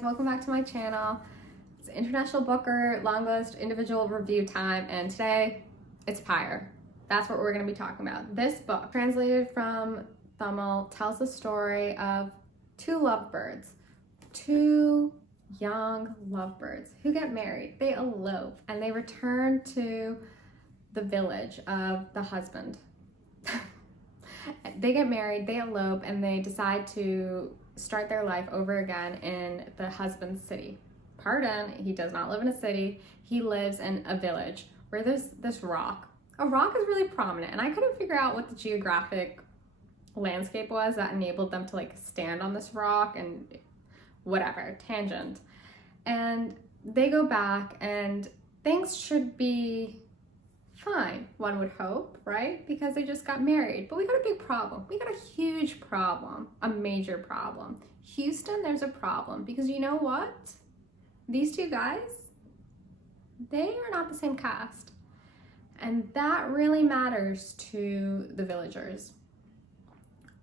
guys, welcome back to my channel. It's International Booker Longlist individual review time, and today it's Pyre. That's what we're going to be talking about. This book, translated from Tamil, tells the story of two lovebirds, two young lovebirds who get married. They elope and they return to the village of the husband. They get married, they elope, and they decide to start their life over again in the husband's city. Pardon, he does not live in a city. He lives in a village where there's this rock. A rock is really prominent, and I couldn't figure out what the geographic landscape was that enabled them to like stand on this rock and whatever, tangent. And they go back and things should be fine, one would hope, right? Because they just got married. But we got a big problem. We got a huge problem, a major problem. Houston, there's a problem because you know what? These two guys, they are not the same caste. And that really matters to the villagers.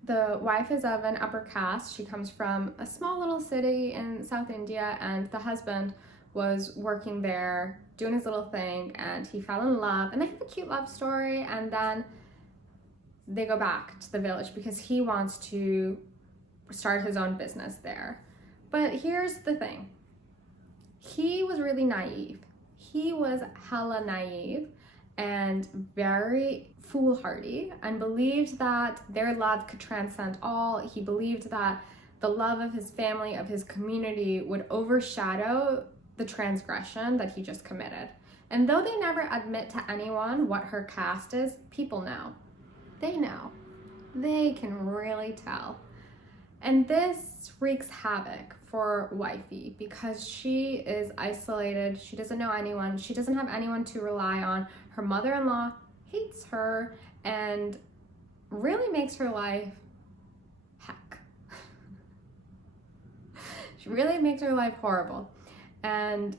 The wife is of an upper caste. She comes from a small little city in South India, and the husband was working there doing his little thing, and he fell in love, and they have a cute love story, and then they go back to the village because he wants to start his own business there. But here's the thing. He was really naive. He was hella naive and very foolhardy and believed that their love could transcend all. He believed that the love of his family, of his community, would overshadow the transgression that he just committed. And though they never admit to anyone what her caste is, people know. They know. They can really tell. And this wreaks havoc for wifey because she is isolated. She doesn't know anyone. She doesn't have anyone to rely on. Her mother-in-law hates her and really makes her life heck. She really makes her life horrible and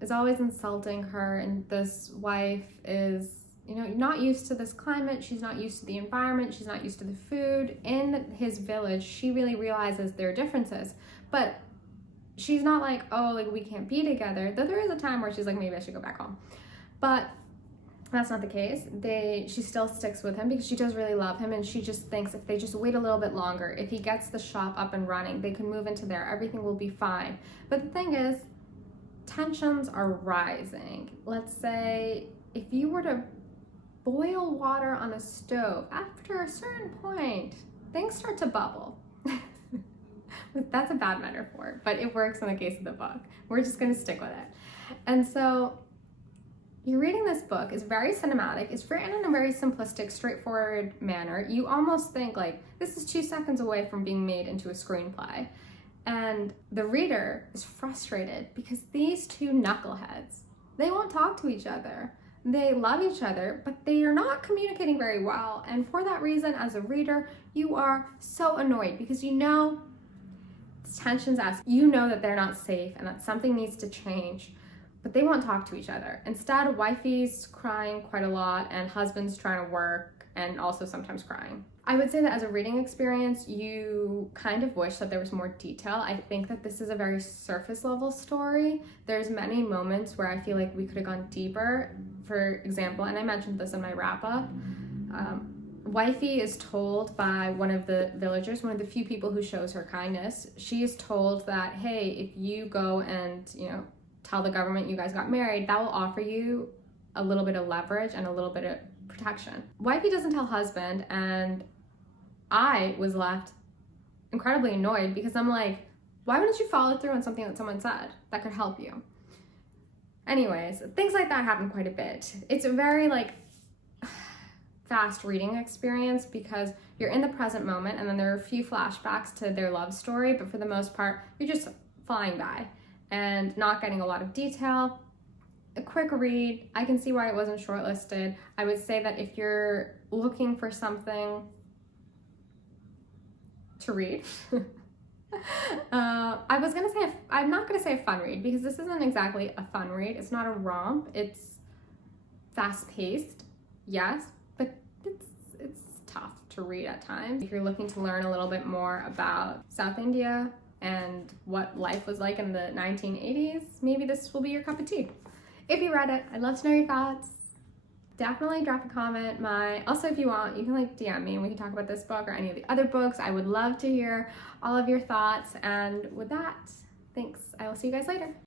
is always insulting her. And this wife is, not used to this climate. She's not used to the environment. She's not used to the food. In his village, she really realizes their differences. But she's not like, oh, like we can't be together. Though there is a time where she's like, maybe I should go back home. But that's not the case. She still sticks with him because she does really love him, and she just thinks if they just wait a little bit longer, if he gets the shop up and running, they can move into there. Everything will be fine. But the thing is, tensions are rising. Let's say if you were to boil water on a stove, after a certain point, things start to bubble. That's a bad metaphor, but it works in the case of the book. We're just going to stick with it. And so you're reading this book. It's very cinematic. It's written in a very simplistic, straightforward manner. You almost think like this is 2 seconds away from being made into a screenplay. And the reader is frustrated because these two knuckleheads, they won't talk to each other. They love each other, but they are not communicating very well. And for that reason, as a reader, you are so annoyed because tensions as you know that they're not safe and that something needs to change, but they won't talk to each other. Instead, wifey's crying quite a lot and husband's trying to work and also sometimes crying. I would say that as a reading experience, you kind of wish that there was more detail. I think that this is a very surface level story. There's many moments where I feel like we could have gone deeper. For example, and I mentioned this in my wrap up, wifey is told by one of the villagers, one of the few people who shows her kindness, she is told that, hey, if you go and, tell the government you guys got married, that will offer you a little bit of leverage and a little bit of protection. Wifey doesn't tell husband, and I was left incredibly annoyed because I'm like, why wouldn't you follow through on something that someone said that could help you? Anyways, things like that happen quite a bit. It's a very fast reading experience because you're in the present moment and then there are a few flashbacks to their love story, but for the most part, you're just flying by and not getting a lot of detail. A quick read. I can see why it wasn't shortlisted. I would say that if you're looking for something to read, I'm not gonna say a fun read because this isn't exactly a fun read. It's not a romp. It's fast-paced, yes, but it's tough to read at times. If you're looking to learn a little bit more about South India and what life was like in the 1980s, maybe this will be your cup of tea. If you read it, I'd love to know your thoughts. Definitely drop a comment. Also, if you want, you can like DM me and we can talk about this book or any of the other books. I would love to hear all of your thoughts. And with that, thanks. I will see you guys later.